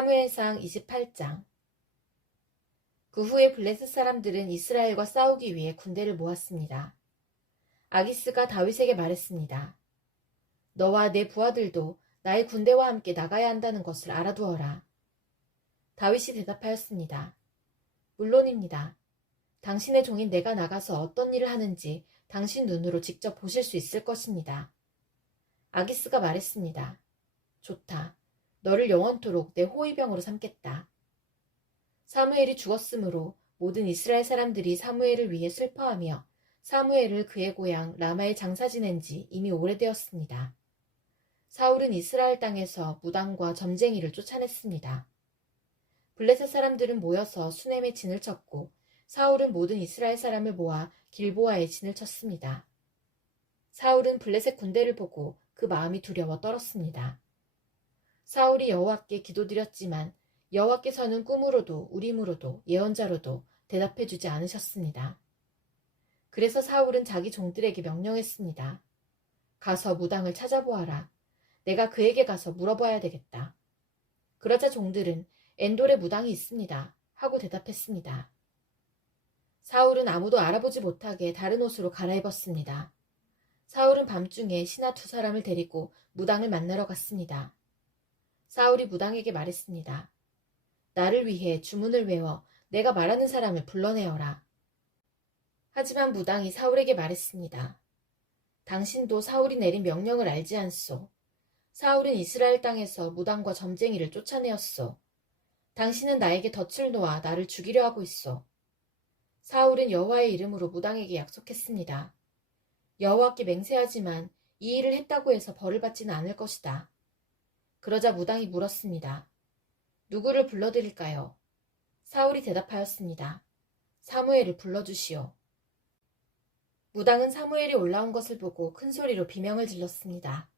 사무엘상 28장. 그 후에 블레셋 사람들은 이스라엘과 싸우기 위해 군대를 모았습니다. 아기스가 다윗에게 말했습니다. 너와 내 부하들도 나의 군대와 함께 나가야 한다는 것을 알아두어라. 다윗이 대답하였습니다. 물론입니다. 당신의 종인 내가 나가서 어떤 일을 하는지 당신 눈으로 직접 보실 수 있을 것입니다. 아기스가 말했습니다. 좋다. 너를 영원토록 내 호위병으로 삼겠다. 사무엘이 죽었으므로 모든 이스라엘 사람들이 사무엘을 위해 슬퍼하며 사무엘을 그의 고향 라마에 장사 지낸 지 이미 오래되었습니다. 사울은 이스라엘 땅에서 무당과 점쟁이를 쫓아냈습니다. 블레셋 사람들은 모여서 수넴에 진을 쳤고 사울은 모든 이스라엘 사람을 모아 길보아에 진을 쳤습니다. 사울은 블레셋 군대를 보고 그 마음이 두려워 떨었습니다. 사울이 여호와께 기도드렸지만 여호와께서는 꿈으로도 우림으로도 예언자로도 대답해주지 않으셨습니다. 그래서 사울은 자기 종들에게 명령했습니다. 가서 무당을 찾아보아라. 내가 그에게 가서 물어봐야 되겠다. 그러자 종들은 엔돌에 무당이 있습니다. 하고 대답했습니다. 사울은 아무도 알아보지 못하게 다른 옷으로 갈아입었습니다. 사울은 밤중에 신하 2사람을 데리고 무당을 만나러 갔습니다. 사울이 무당에게 말했습니다. 나를 위해 주문을 외워 내가 말하는 사람을 불러내어라. 하지만 무당이 사울에게 말했습니다. 당신도 사울이 내린 명령을 알지 않소. 사울은 이스라엘 땅에서 무당과 점쟁이를 쫓아내었소. 당신은 나에게 덫을 놓아 나를 죽이려 하고 있소. 사울은 여호와의 이름으로 무당에게 약속했습니다. 여호와께 맹세하지만 이 일을 했다고 해서 벌을 받지는 않을 것이다. 그러자 무당이 물었습니다. 누구를 불러드릴까요? 사울이 대답하였습니다. 사무엘을 불러주시오. 무당은 사무엘이 올라온 것을 보고 큰 소리로 비명을 질렀습니다.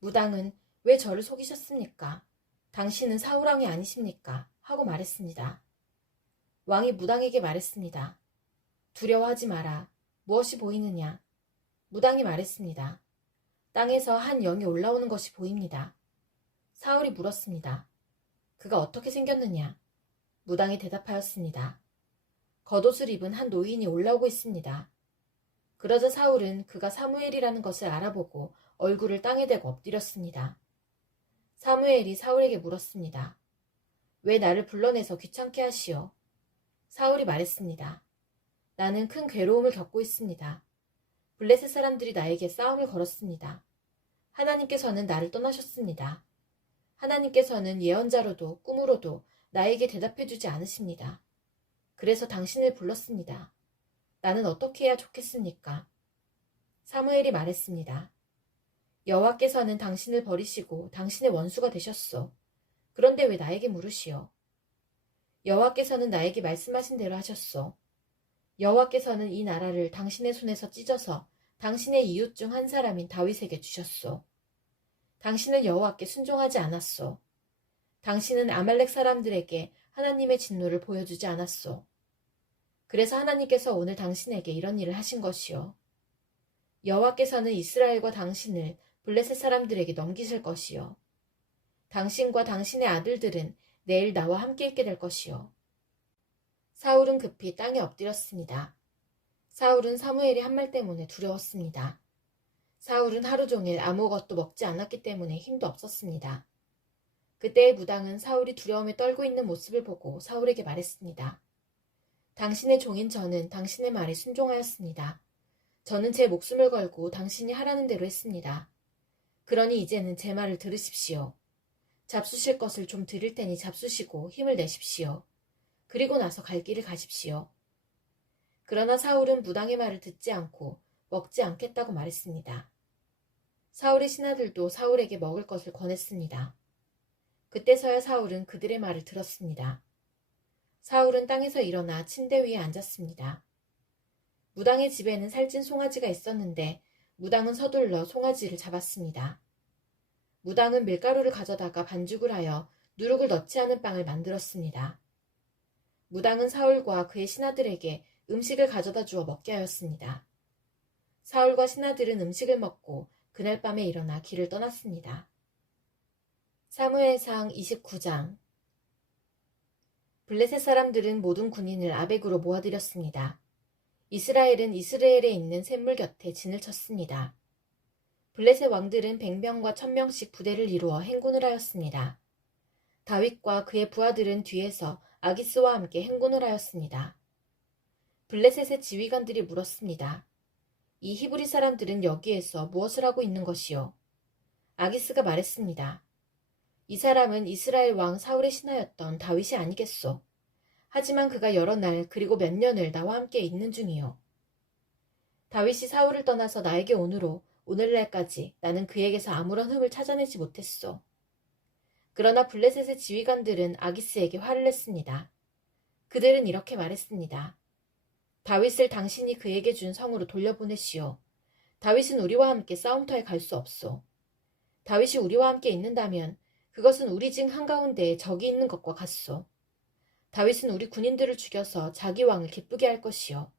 무당은 왜 저를 속이셨습니까? 당신은 사울왕이 아니십니까? 하고 말했습니다. 왕이 무당에게 말했습니다. 두려워하지 마라. 무엇이 보이느냐? 무당이 말했습니다. 땅에서 한 영이 올라오는 것이 보입니다. 사울이 물었습니다. 그가 어떻게 생겼느냐? 무당이 대답하였습니다. 겉옷을 입은 한 노인이 올라오고 있습니다. 그러자 사울은 그가 사무엘이라는 것을 알아보고 얼굴을 땅에 대고 엎드렸습니다. 사무엘이 사울에게 물었습니다. 왜 나를 불러내서 귀찮게 하시오? 사울이 말했습니다. 나는 큰 괴로움을 겪고 있습니다. 블레셋 사람들이 나에게 싸움을 걸었습니다. 하나님께서는 나를 떠나셨습니다. 하나님께서는 예언자로도 꿈으로도 나에게 대답해주지 않으십니다. 그래서 당신을 불렀습니다. 나는 어떻게 해야 좋겠습니까? 사무엘이 말했습니다. 여호와께서는 당신을 버리시고 당신의 원수가 되셨소. 그런데 왜 나에게 물으시오? 여호와께서는 나에게 말씀하신 대로 하셨소. 여호와께서는 이 나라를 당신의 손에서 찢어서 당신의 이웃 중 한 사람인 다윗에게 주셨소. 당신은 여호와께 순종하지 않았소. 당신은 아말렉 사람들에게 하나님의 진노를 보여주지 않았소. 그래서 하나님께서 오늘 당신에게 이런 일을 하신 것이요. 여호와께서는 이스라엘과 당신을 블레셋 사람들에게 넘기실 것이요. 당신과 당신의 아들들은 내일 나와 함께 있게 될 것이요. 사울은 급히 땅에 엎드렸습니다. 사울은 사무엘이 한 말 때문에 두려웠습니다. 사울은 하루 종일 아무것도 먹지 않았기 때문에 힘도 없었습니다. 그때의 무당은 사울이 두려움에 떨고 있는 모습을 보고 사울에게 말했습니다. 당신의 종인 저는 당신의 말에 순종하였습니다. 저는 제 목숨을 걸고 당신이 하라는 대로 했습니다. 그러니 이제는 제 말을 들으십시오. 잡수실 것을 좀 드릴 테니 잡수시고 힘을 내십시오. 그리고 나서 갈 길을 가십시오. 그러나 사울은 무당의 말을 듣지 않고 먹지 않겠다고 말했습니다. 사울의 신하들도 사울에게 먹을 것을 권했습니다. 그때서야 사울은 그들의 말을 들었습니다. 사울은 땅에서 일어나 침대 위에 앉았습니다. 무당의 집에는 살찐 송아지가 있었는데 무당은 서둘러 송아지를 잡았습니다. 무당은 밀가루를 가져다가 반죽을 하여 누룩을 넣지 않은 빵을 만들었습니다. 무당은 사울과 그의 신하들에게 음식을 가져다 주어 먹게 하였습니다. 사울과 신하들은 음식을 먹고 그날 밤에 일어나 길을 떠났습니다. 사무엘상 29장. 블레셋 사람들은 모든 군인을 아벡으로 모아들였습니다. 이스라엘은 이스라엘에 있는 샘물 곁에 진을 쳤습니다. 블레셋 왕들은 100명과 1000명씩 부대를 이루어 행군을 하였습니다. 다윗과 그의 부하들은 뒤에서 아기스와 함께 행군을 하였습니다. 블레셋의 지휘관들이 물었습니다. 이 히브리 사람들은 여기에서 무엇을 하고 있는 것이요? 아기스가 말했습니다. 이 사람은 이스라엘 왕 사울의 신하였던 다윗이 아니겠소. 하지만 그가 여러 날 그리고 몇 년을 나와 함께 있는 중이요. 다윗이 사울을 떠나서 나에게 오므로 오늘날까지 나는 그에게서 아무런 흠을 찾아내지 못했소. 그러나 블레셋의 지휘관들은 아기스에게 화를 냈습니다. 그들은 이렇게 말했습니다. 다윗을 당신이 그에게 준 성으로 돌려보내시오. 다윗은 우리와 함께 싸움터에 갈 수 없소. 다윗이 우리와 함께 있는다면 그것은 우리 중 한가운데에 적이 있는 것과 같소. 다윗은 우리 군인들을 죽여서 자기 왕을 기쁘게 할 것이요.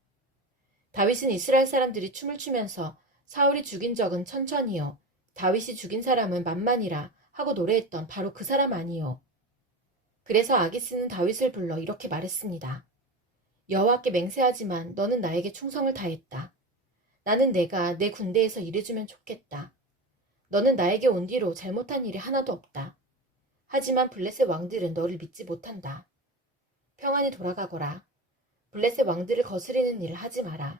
다윗은 이스라엘 사람들이 춤을 추면서 사울이 죽인 적은 천천히요. 다윗이 죽인 사람은 만만이라 하고 노래했던 바로 그 사람 아니요. 그래서 아기스는 다윗을 불러 이렇게 말했습니다. 여호와께 맹세하지만 너는 나에게 충성을 다했다. 나는 내가 내 군대에서 일해주면 좋겠다. 너는 나에게 온 뒤로 잘못한 일이 하나도 없다. 하지만 블레셋 왕들은 너를 믿지 못한다. 평안히 돌아가거라. 블레셋 왕들을 거스리는 일을 하지 마라.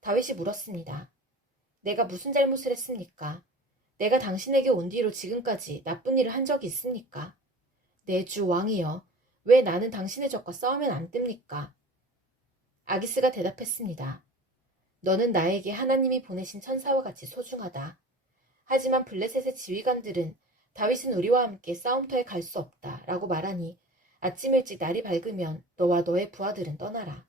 다윗이 물었습니다. 내가 무슨 잘못을 했습니까? 내가 당신에게 온 뒤로 지금까지 나쁜 일을 한 적이 있습니까? 내 주 왕이여, 왜 나는 당신의 적과 싸우면 안 됩니까? 아기스가 대답했습니다. 너는 나에게 하나님이 보내신 천사와 같이 소중하다. 하지만 블레셋의 지휘관들은 다윗은 우리와 함께 싸움터에 갈 수 없다 라고 말하니 아침 일찍 날이 밝으면 너와 너의 부하들은 떠나라.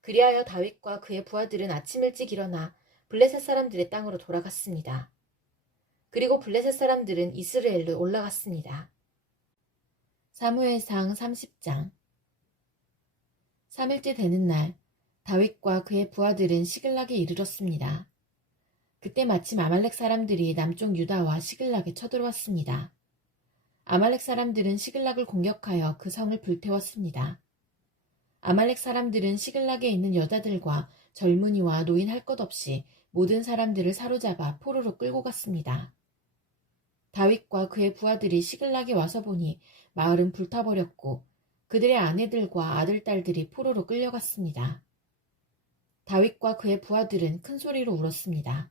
그리하여 다윗과 그의 부하들은 아침 일찍 일어나 블레셋 사람들의 땅으로 돌아갔습니다. 그리고 블레셋 사람들은 이스라엘로 올라갔습니다. 사무엘상 30장. 3일째 되는 날 다윗과 그의 부하들은 시글락에 이르렀습니다. 그때 마침 아말렉 사람들이 남쪽 유다와 시글락에 쳐들어왔습니다. 아말렉 사람들은 시글락을 공격하여 그 성을 불태웠습니다. 아말렉 사람들은 시글락에 있는 여자들과 젊은이와 노인 할 것 없이 모든 사람들을 사로잡아 포로로 끌고 갔습니다. 다윗과 그의 부하들이 시글락에 와서 보니 마을은 불타버렸고 그들의 아내들과 아들, 딸들이 포로로 끌려갔습니다. 다윗과 그의 부하들은 큰 소리로 울었습니다.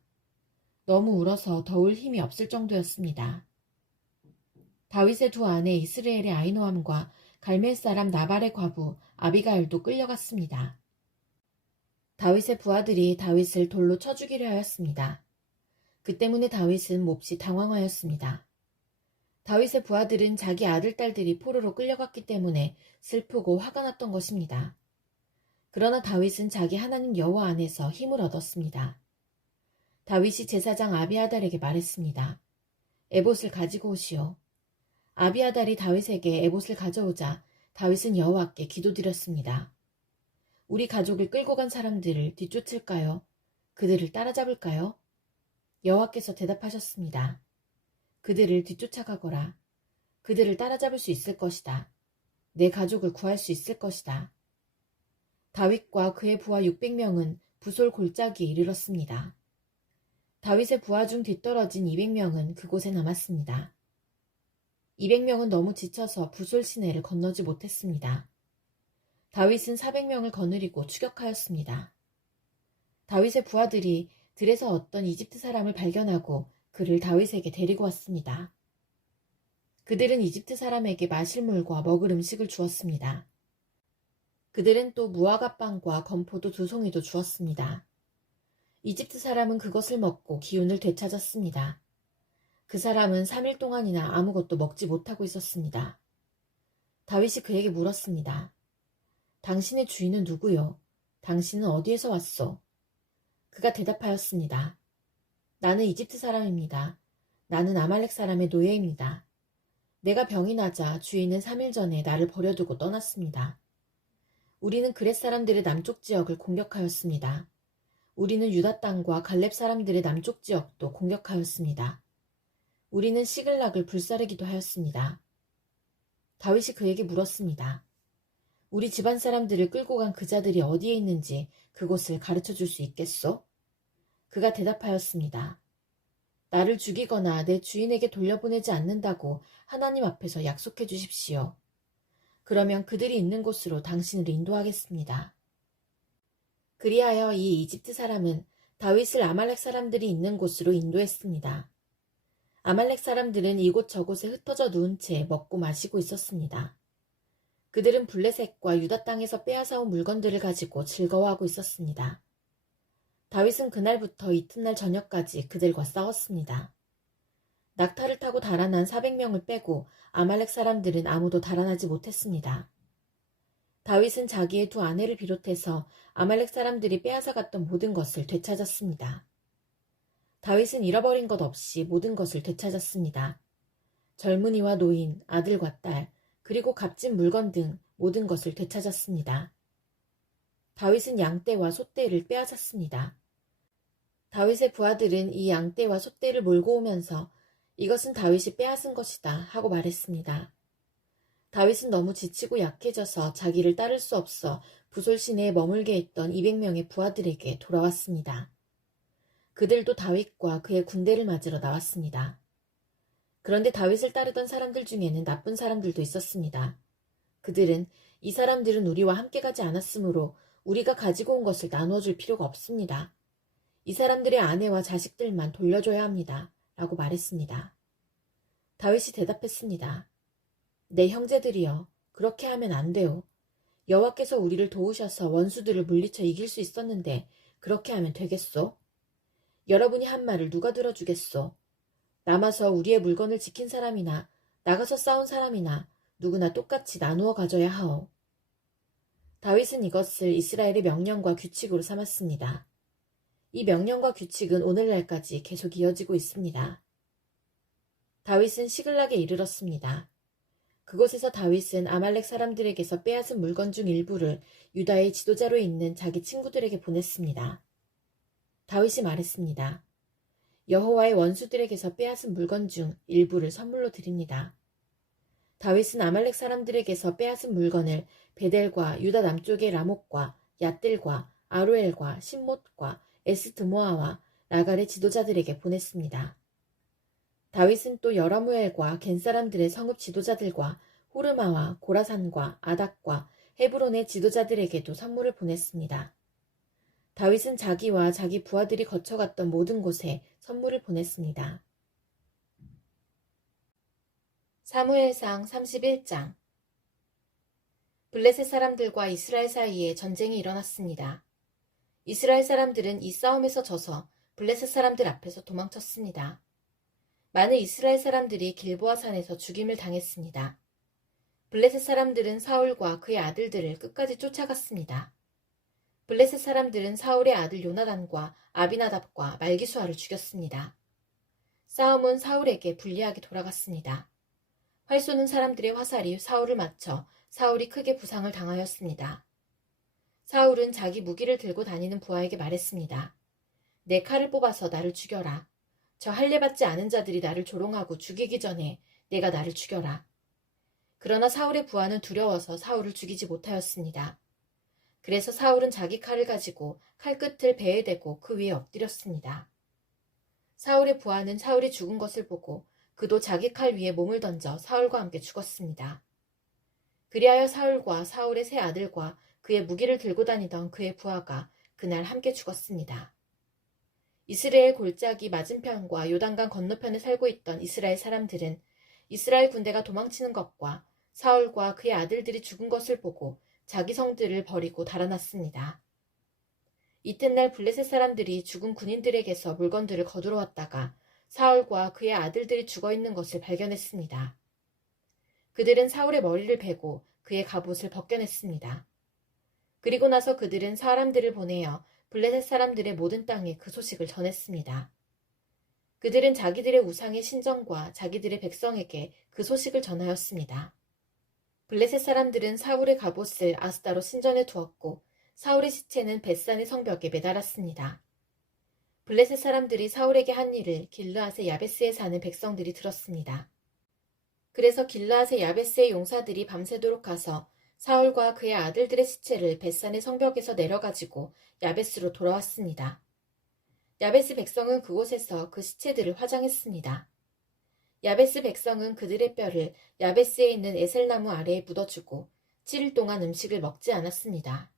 너무 울어서 더울 힘이 없을 정도였습니다. 다윗의 두 아내 이스라엘의 아히노함과 갈멜 사람 나발의 과부 아비가일도 끌려갔습니다. 다윗의 부하들이 다윗을 돌로 쳐 죽이려 하였습니다. 그 때문에 다윗은 몹시 당황하였습니다. 다윗의 부하들은 자기 아들, 딸들이 포로로 끌려갔기 때문에 슬프고 화가 났던 것입니다. 그러나 다윗은 자기 하나님 여호와 안에서 힘을 얻었습니다. 다윗이 제사장 아비아달에게 말했습니다. 에봇을 가지고 오시오. 아비아달이 다윗에게 에봇을 가져오자 다윗은 여호와께 기도드렸습니다. 우리 가족을 끌고 간 사람들을 뒤쫓을까요? 그들을 따라잡을까요? 여호와께서 대답하셨습니다. 그들을 뒤쫓아가거라. 그들을 따라잡을 수 있을 것이다. 내 가족을 구할 수 있을 것이다. 다윗과 그의 부하 600명은 부솔 골짜기에 이르렀습니다. 다윗의 부하 중 뒤떨어진 200명은 그곳에 남았습니다. 200명은 너무 지쳐서 부솔 시내를 건너지 못했습니다. 다윗은 400명을 거느리고 추격하였습니다. 다윗의 부하들이 들에서 어떤 이집트 사람을 발견하고 그를 다윗에게 데리고 왔습니다. 그들은 이집트 사람에게 마실 물과 먹을 음식을 주었습니다. 그들은 또 무화과 빵과 건포도 2송이도 주었습니다. 이집트 사람은 그것을 먹고 기운을 되찾았습니다. 그 사람은 3일 동안이나 아무것도 먹지 못하고 있었습니다. 다윗이 그에게 물었습니다. 당신의 주인은 누구요? 당신은 어디에서 왔소? 그가 대답하였습니다. 나는 이집트 사람입니다. 나는 아말렉 사람의 노예입니다. 내가 병이 나자 주인은 3일 전에 나를 버려두고 떠났습니다. 우리는 그렛 사람들의 남쪽 지역을 공격하였습니다. 우리는 유다 땅과 갈렙 사람들의 남쪽 지역도 공격하였습니다. 우리는 시글락을 불사르기도 하였습니다. 다윗이 그에게 물었습니다. 우리 집안 사람들을 끌고 간 그 자들이 어디에 있는지 그곳을 가르쳐 줄 수 있겠소? 그가 대답하였습니다. 나를 죽이거나 내 주인에게 돌려보내지 않는다고 하나님 앞에서 약속해 주십시오. 그러면 그들이 있는 곳으로 당신을 인도하겠습니다. 그리하여 이 이집트 사람은 다윗을 아말렉 사람들이 있는 곳으로 인도했습니다. 아말렉 사람들은 이곳저곳에 흩어져 누운 채 먹고 마시고 있었습니다. 그들은 블레셋과 유다 땅에서 빼앗아온 물건들을 가지고 즐거워하고 있었습니다. 다윗은 그날부터 이튿날 저녁까지 그들과 싸웠습니다. 낙타를 타고 달아난 400명을 빼고 아말렉 사람들은 아무도 달아나지 못했습니다. 다윗은 자기의 두 아내를 비롯해서 아말렉 사람들이 빼앗아갔던 모든 것을 되찾았습니다. 다윗은 잃어버린 것 없이 모든 것을 되찾았습니다. 젊은이와 노인, 아들과 딸, 그리고 값진 물건 등 모든 것을 되찾았습니다. 다윗은 양떼와 소떼를 빼앗았습니다. 다윗의 부하들은 이 양떼와 소떼를 몰고 오면서 이것은 다윗이 빼앗은 것이다 하고 말했습니다. 다윗은 너무 지치고 약해져서 자기를 따를 수 없어 부솔 시내에 머물게 했던 200명의 부하들에게 돌아왔습니다. 그들도 다윗과 그의 군대를 맞으러 나왔습니다. 그런데 다윗을 따르던 사람들 중에는 나쁜 사람들도 있었습니다. 그들은 이 사람들은 우리와 함께 가지 않았으므로 우리가 가지고 온 것을 나누어 줄 필요가 없습니다. 이 사람들의 아내와 자식들만 돌려줘야 합니다. 라고 말했습니다. 다윗이 대답했습니다. 내 형제들이여, 그렇게 하면 안 돼요. 여호와께서 우리를 도우셔서 원수들을 물리쳐 이길 수 있었는데 그렇게 하면 되겠소? 여러분이 한 말을 누가 들어주겠소? 남아서 우리의 물건을 지킨 사람이나 나가서 싸운 사람이나 누구나 똑같이 나누어 가져야 하오. 다윗은 이것을 이스라엘의 명령과 규칙으로 삼았습니다. 이 명령과 규칙은 오늘날까지 계속 이어지고 있습니다. 다윗은 시글락에 이르렀습니다. 그곳에서 다윗은 아말렉 사람들에게서 빼앗은 물건 중 일부를 유다의 지도자로 있는 자기 친구들에게 보냈습니다. 다윗이 말했습니다. 여호와의 원수들에게서 빼앗은 물건 중 일부를 선물로 드립니다. 다윗은 아말렉 사람들에게서 빼앗은 물건을 베델과 유다 남쪽의 라못과 얏들과 아로엘과 신못과 에스드모아와 라갈의 지도자들에게 보냈습니다. 다윗은 또 여라무엘과 겐 사람들의 성읍 지도자들과 호르마와 고라산과 아닥과 헤브론의 지도자들에게도 선물을 보냈습니다. 다윗은 자기와 자기 부하들이 거쳐갔던 모든 곳에 선물을 보냈습니다. 사무엘상 31장. 블레셋 사람들과 이스라엘 사이에 전쟁이 일어났습니다. 이스라엘 사람들은 이 싸움에서 져서 블레셋 사람들 앞에서 도망쳤습니다. 많은 이스라엘 사람들이 길보아 산에서 죽임을 당했습니다. 블레셋 사람들은 사울과 그의 아들들을 끝까지 쫓아갔습니다. 블레셋 사람들은 사울의 아들 요나단과 아비나답과 말기수아를 죽였습니다. 싸움은 사울에게 불리하게 돌아갔습니다. 활 쏘는 사람들의 화살이 사울을 맞춰 사울이 크게 부상을 당하였습니다. 사울은 자기 무기를 들고 다니는 부하에게 말했습니다. 내 칼을 뽑아서 나를 죽여라. 저 할례받지 않은 자들이 나를 조롱하고 죽이기 전에 내가 나를 죽여라. 그러나 사울의 부하는 두려워서 사울을 죽이지 못하였습니다. 그래서 사울은 자기 칼을 가지고 칼끝을 배에 대고 그 위에 엎드렸습니다. 사울의 부하는 사울이 죽은 것을 보고 그도 자기 칼 위에 몸을 던져 사울과 함께 죽었습니다. 그리하여 사울과 사울의 세 아들과 그의 무기를 들고 다니던 그의 부하가 그날 함께 죽었습니다. 이스라엘 골짜기 맞은편과 요단강 건너편에 살고 있던 이스라엘 사람들은 이스라엘 군대가 도망치는 것과 사울과 그의 아들들이 죽은 것을 보고 자기 성들을 버리고 달아났습니다. 이튿날 블레셋 사람들이 죽은 군인들에게서 물건들을 거두러 왔다가 사울과 그의 아들들이 죽어있는 것을 발견했습니다. 그들은 사울의 머리를 베고 그의 갑옷을 벗겨냈습니다. 그리고 나서 그들은 사람들을 보내어 블레셋 사람들의 모든 땅에 그 소식을 전했습니다. 그들은 자기들의 우상의 신전과 자기들의 백성에게 그 소식을 전하였습니다. 블레셋 사람들은 사울의 갑옷을 아스타로 신전에 두었고 사울의 시체는 벳산의 성벽에 매달았습니다. 블레셋 사람들이 사울에게 한 일을 길르앗의 야베스에 사는 백성들이 들었습니다. 그래서 길르앗의 야베스의 용사들이 밤새도록 가서 사울과 그의 아들들의 시체를 벳산의 성벽에서 내려가지고 야베스로 돌아왔습니다. 야베스 백성은 그곳에서 그 시체들을 화장했습니다. 야베스 백성은 그들의 뼈를 야베스에 있는 에셀나무 아래에 묻어주고 7일 동안 음식을 먹지 않았습니다.